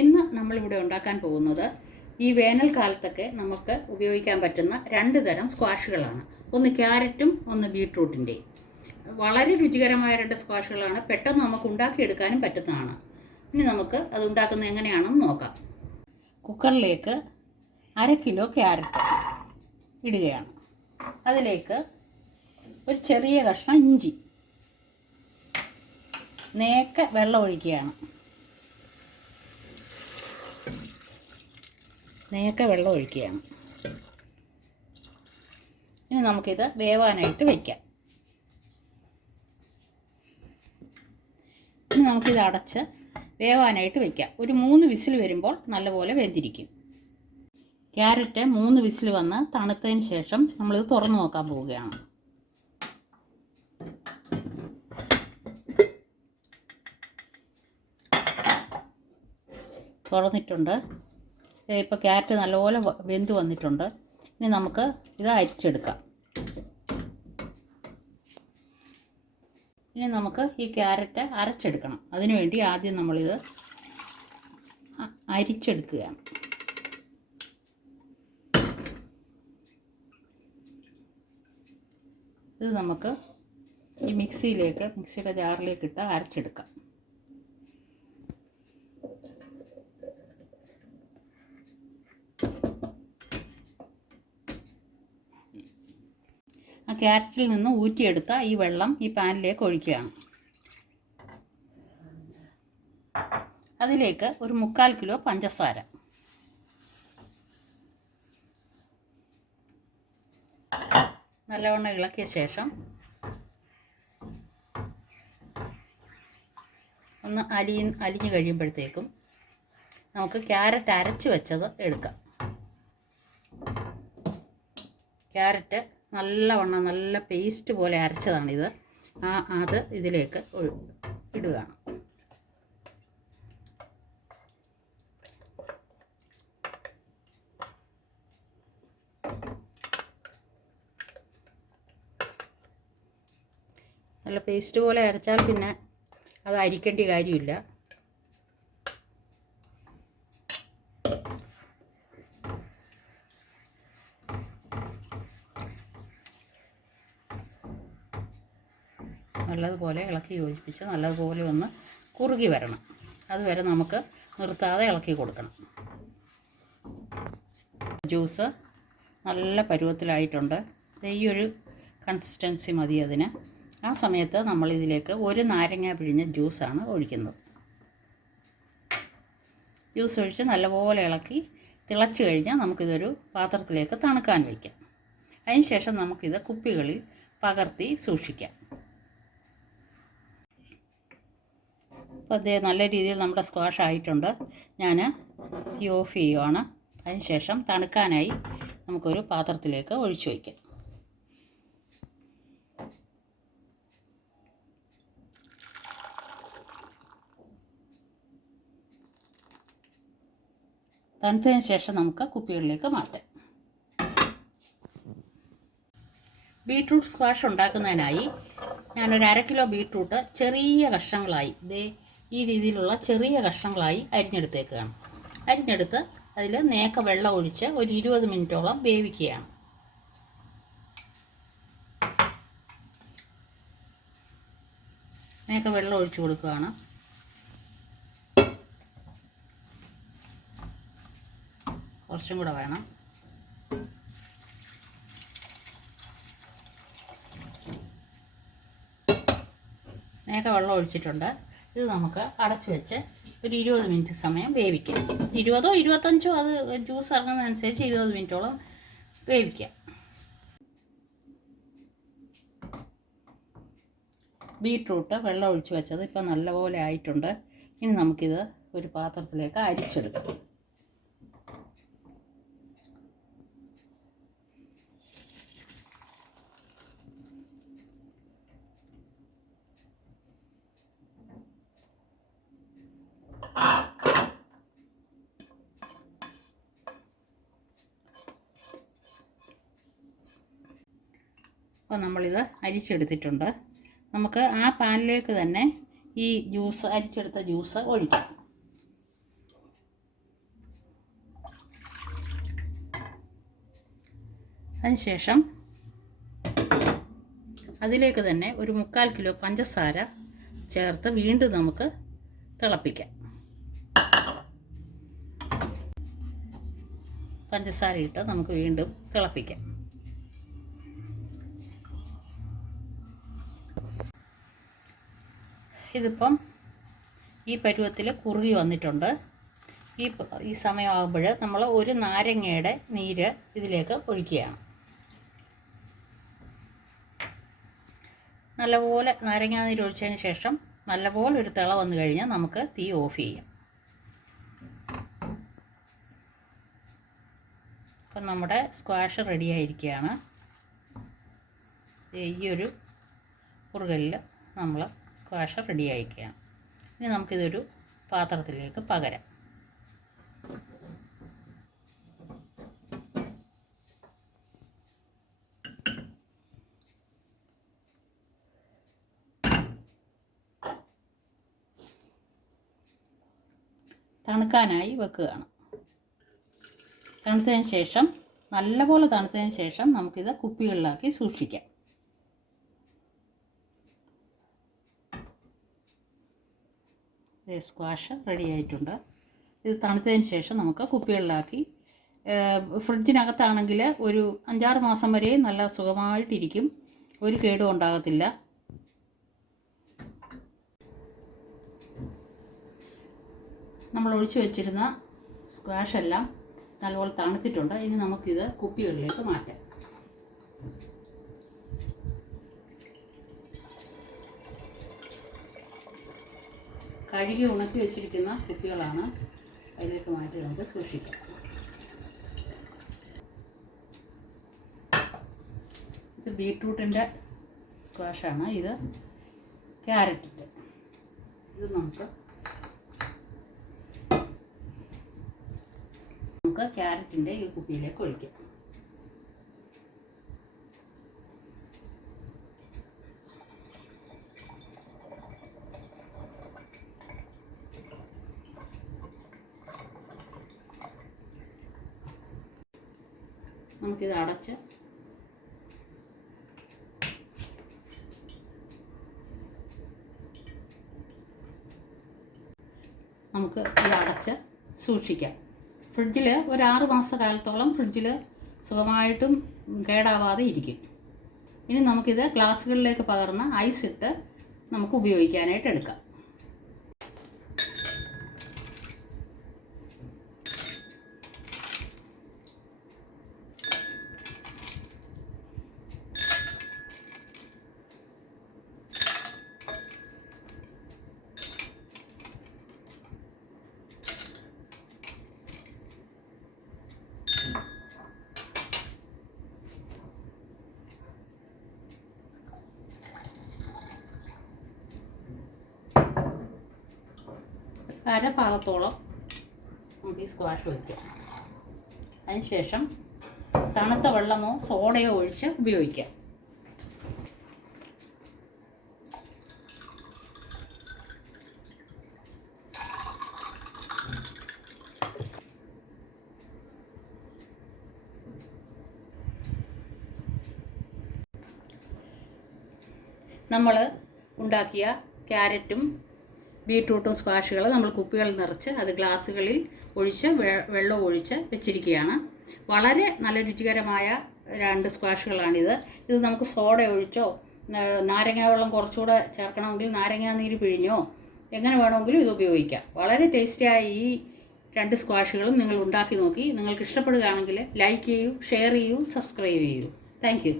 ഇന്ന് നമ്മളിവിടെ ഉണ്ടാക്കാൻ പോകുന്നത് ഈ വേനൽക്കാലത്തൊക്കെ നമുക്ക് ഉപയോഗിക്കാൻ പറ്റുന്ന രണ്ട് തരം സ്ക്വാഷുകളാണ്. ഒന്ന് ക്യാരറ്റും ഒന്ന് ബീട്രൂട്ടിൻ്റെയും. വളരെ രുചികരമായ രണ്ട് സ്ക്വാഷുകളാണ്. പെട്ടെന്ന് നമുക്ക് ഉണ്ടാക്കിയെടുക്കാനും പറ്റുന്നതാണ്. ഇനി നമുക്ക് അത് ഉണ്ടാക്കുന്നത് എങ്ങനെയാണെന്ന് നോക്കാം. കുക്കറിലേക്ക് 1/2 കിലോ ക്യാരറ്റ് ഇടുകയാണ്. അതിലേക്ക് ഒരു ചെറിയ കഷ്ണം ഇഞ്ചി, നേക്കെ വെള്ളം ഒഴിക്കുകയാണ്. ഇനി നമുക്കിത് വേവാനായിട്ട് വയ്ക്കാം. നമുക്കിത് അടച്ച് വേവാനായിട്ട് വയ്ക്കാം. ഒരു 3 വിസിൽ വരുമ്പോൾ നല്ലപോലെ വെന്തിരിക്കും. ക്യാരറ്റ് 3 വിസിൽ വന്ന് തണുത്തതിന് ശേഷം നമ്മളിത് തുറന്നു നോക്കാൻ പോവുകയാണ്. തുറന്നിട്ടുണ്ട്. ഇപ്പോൾ ക്യാരറ്റ് നല്ലപോലെ വെന്ത് വന്നിട്ടുണ്ട്. ഇനി നമുക്ക് ഇത് അരിച്ചെടുക്കാം. ഇനി നമുക്ക് ഈ ക്യാരറ്റ് അരച്ചെടുക്കണം. അതിനുവേണ്ടി ആദ്യം നമ്മളിത് അരിച്ചെടുക്കുകയാണ്. ഇത് നമുക്ക് ഈ മിക്സിയുടെ ജാറിലേക്ക് ഇട്ട് അരച്ചെടുക്കാം. ആ ക്യാരറ്റിൽ നിന്ന് ഊറ്റിയെടുത്ത ഈ വെള്ളം ഈ പാനിലേക്ക് ഒഴിക്കുകയാണ്. അതിലേക്ക് ഒരു 3/4 കിലോ പഞ്ചസാര, നല്ലവണ്ണം ഇളക്കിയ ശേഷം ഒന്ന് അലിഞ്ഞ് കഴിയുമ്പോഴത്തേക്കും നമുക്ക് ക്യാരറ്റ് അരച്ച് വെച്ചത് എടുക്കാം. ക്യാരറ്റ് നല്ല പേസ്റ്റ് പോലെ അരച്ചതാണിത്. അത് ഇതിലേക്ക് ഇടുകയാണ്. നല്ല പേസ്റ്റ് പോലെ അരച്ചാൽ പിന്നെ അത് അരിക്കേണ്ട കാര്യമില്ല. നല്ലതുപോലെ ഇളക്കി യോജിപ്പിച്ച് നല്ലതുപോലെ ഒന്ന് കുറുകി വരണം. അതുവരെ നമുക്ക് നിർത്താതെ ഇളക്കി കൊടുക്കണം. ജ്യൂസ് നല്ല പരുവത്തിലായിട്ടുണ്ട്. ഈ ഒരു കൺസിസ്റ്റൻസി മതി അതിന്. ആ സമയത്ത് നമ്മളിതിലേക്ക് 1 നാരങ്ങ പിഴിഞ്ഞ ജ്യൂസാണ് ഒഴിക്കുന്നത്. ജ്യൂസ് ഒഴിച്ച് നല്ലപോലെ ഇളക്കി തിളച്ച് കഴിഞ്ഞാൽ നമുക്കിതൊരു പാത്രത്തിലേക്ക് തണുക്കാൻ വയ്ക്കാം. അതിനുശേഷം നമുക്കിത് കുപ്പികളിൽ പകർത്തി സൂക്ഷിക്കാം. അപ്പോൾ അതേ നല്ല രീതിയിൽ നമ്മുടെ സ്ക്വാഷ് ആയിട്ടുണ്ട്. ഞാൻ തീ ഓഫ് ചെയ്യുവാണ്. അതിനുശേഷം തണുക്കാനായി നമുക്കൊരു പാത്രത്തിലേക്ക് ഒഴിച്ചു വയ്ക്കാം. തണുത്തതിന് ശേഷം നമുക്ക് കുപ്പികളിലേക്ക് മാറ്റാം. ബീട്രൂട്ട് സ്ക്വാഷ് ഉണ്ടാക്കുന്നതിനായി ഞാനൊരു 1/2 കിലോ ബീട്രൂട്ട് ചെറിയ കഷ്ണങ്ങളായി ഈ രീതിയിലുള്ള ചെറിയ കഷ്ണങ്ങളായി അരിഞ്ഞെടുത്തേക്കുകയാണ്. അരിഞ്ഞെടുത്ത് അതിൽ നേക്ക വെള്ളം ഒഴിച്ച് ഒരു 20 മിനിറ്റോളം വേവിക്കുകയാണ്. നേക്ക വെള്ളം ഒഴിച്ച് കൊടുക്കുകയാണ്. കുറച്ചും കൂടെ വേണം. നേക്ക വെള്ളം ഒഴിച്ചിട്ടുണ്ട്. ഇത് നമുക്ക് അടച്ചു വെച്ച് ഒരു 20 മിനിറ്റ് സമയം വേവിക്കാം. 20ഓ 25ഓ അത് ജ്യൂസ് ഇറങ്ങുന്നതനുസരിച്ച് 20 മിനിറ്റോളം വേവിക്കാം. ബീട്രൂട്ട് വെള്ളം ഒഴിച്ച് വെച്ചത് ഇപ്പം നല്ലപോലെ ആയിട്ടുണ്ട്. ഇനി നമുക്കിത് ഒരു പാത്രത്തിലേക്ക് അരിച്ചെടുക്കാം. അപ്പോൾ നമ്മളിത് അരിച്ചെടുത്തിട്ടുണ്ട്. നമുക്ക് ആ പാനിലേക്ക് തന്നെ ഈ ജ്യൂസ് അരിച്ചെടുത്ത ജ്യൂസ് ഒഴിക്കാം. അതിനുശേഷം അതിലേക്ക് തന്നെ ഒരു 3/4 കിലോ പഞ്ചസാര ചേർത്ത് വീണ്ടും നമുക്ക് തിളപ്പിക്കാം. പഞ്ചസാര ഇട്ട് നമുക്ക് വീണ്ടും തിളപ്പിക്കാം. ഇതിപ്പം ഈ പരുവത്തിൽ കുറുകി വന്നിട്ടുണ്ട്. ഈ സമയമാകുമ്പോൾ നമ്മൾ ഒരു നാരങ്ങയുടെ നീര് ഇതിലേക്ക് ഒഴിക്കുകയാണ്. നല്ലപോലെ നാരങ്ങാ നീര് ഒഴിച്ചതിന് ശേഷം നല്ലപോലെ ഒരു തിള വന്നു കഴിഞ്ഞാൽ നമുക്ക് തീ ഓഫ് ചെയ്യാം. അപ്പം നമ്മുടെ സ്ക്വാഷ് റെഡിയായിരിക്കുകയാണ്. ഈ ഒരു കുറുകലിൽ നമ്മൾ സ്ക്വാഷ് റെഡിയായിരിക്കുകയാണ്. ഇനി നമുക്കിതൊരു പാത്രത്തിലേക്ക് പകരാം. തണുക്കാനായി വെക്കുകയാണ്. തണുത്തതിന് ശേഷം നല്ലപോലെ തണുത്തതിന് ശേഷം നമുക്കിത് കുപ്പികളിലാക്കി സൂക്ഷിക്കാം. സ്ക്വാഷ് റെഡി ആയിട്ടുണ്ട്. ഇത് തണുത്തതിന് ശേഷം നമുക്ക് കുപ്പികളിലാക്കി ഫ്രിഡ്ജിനകത്താണെങ്കിൽ ഒരു 5-6 മാസം വരെ നല്ല സുഖമായിട്ടിരിക്കും. ഒരു കേടും ഉണ്ടാകത്തില്ല. നമ്മൾ ഒഴിച്ചു വെച്ചിരുന്ന സ്ക്വാഷ് എല്ലാം നല്ലപോലെ തണുത്തിട്ടുണ്ട്. ഇനി നമുക്കിത് കുപ്പികളിലേക്ക് മാറ്റാം. കഴുകി ഉണക്കി വെച്ചിരിക്കുന്ന കുപ്പികളാണ്. അതിലേക്ക് മാറ്റി നമുക്ക് സൂക്ഷിക്കാം. ഇത് ബീട്രൂട്ടിൻ്റെ സ്ക്വാഷാണ്. ഇത് ക്യാരറ്റിൻ്റെ. ഇത് നമുക്ക് ക്യാരറ്റിൻ്റെ ഈ കുപ്പിയിലേക്ക് ഒഴിക്കാം. നമുക്കിത് അടച്ച് നമുക്ക് ഇത് അടച്ച് സൂക്ഷിക്കാം. ഫ്രിഡ്ജിൽ ഒരു 6 മാസക്കാലത്തോളം ഫ്രിഡ്ജിൽ സുഖമായിട്ടും കേടാവാതെ ഇരിക്കും. ഇനി നമുക്കിത് ഗ്ലാസ്സുകളിലേക്ക് പകർന്ന് ഐസ് ഇട്ട് നമുക്ക് ഉപയോഗിക്കാനായിട്ട് എടുക്കാം. അരഭാഗത്തോളം നമുക്ക് ഈ സ്ക്വാഷ് വയ്ക്കാം. അതിനുശേഷം തണുത്ത വെള്ളമോ സോഡയോ ഒഴിച്ച് ഉപയോഗിക്കാം. നമ്മൾ ഉണ്ടാക്കിയ ക്യാരറ്റും ബീട്രൂട്ടും സ്ക്വാഷുകൾ നമ്മൾ കുപ്പികളിൽ നിറച്ച് അത് ഗ്ലാസ്സുകളിൽ ഒഴിച്ച് വെള്ളം ഒഴിച്ച് വെച്ചിരിക്കുകയാണ്. വളരെ നല്ല രുചികരമായ 2 സ്ക്വാഷുകളാണിത്. ഇത് നമുക്ക് സോഡ ഒഴിച്ചോ നാരങ്ങാ വെള്ളം കുറച്ചുകൂടെ ചേർക്കണമെങ്കിൽ നാരങ്ങാ നീര് പിഴിഞ്ഞോ എങ്ങനെ വേണമെങ്കിലും ഇത് ഉപയോഗിക്കാം. വളരെ ടേസ്റ്റിയായ ഈ 2 സ്ക്വാഷുകളും നിങ്ങൾ ഉണ്ടാക്കി നോക്കി. നിങ്ങൾക്ക് ഇഷ്ടപ്പെടുകയാണെങ്കിൽ ലൈക്ക് ചെയ്യൂ, ഷെയർ ചെയ്യൂ, സബ്സ്ക്രൈബ് ചെയ്യൂ. Thank you.